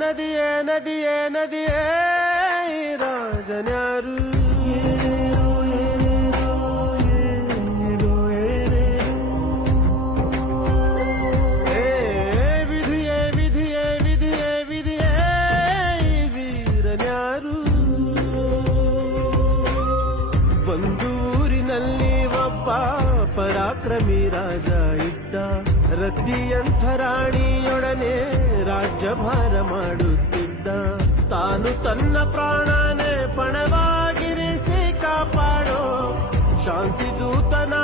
ನದಿಯೇ ನದಿಯೇ ನದಿಯೇ ಈ ರಾಜನ್ಯಾರು ವಿಧಿಯೇ ವಿಧಿಯೇ ವಿಧಿಯೇ ವಿಧಿಯೇ ಈ ವೀರನ್ಯಾರು ಒಂದು ಊರಿನಲ್ಲಿ ಒಬ್ಬ ಪರಾಕ್ರಮಿ ರಾಜ ಇದ್ದ ರತಿಯಂಥ ರಾಣಿಯೊಡನೆ ರಾಜ್ಯಭಾರ ಮಾಡುತ್ತಿದ್ದ ತಾನು ತನ್ನ ಪ್ರಾಣನೇ ಪಣವಾಗಿರಿಸಿ ಕಾಪಾಡೋ ಶಾಂತಿ ದೂತನ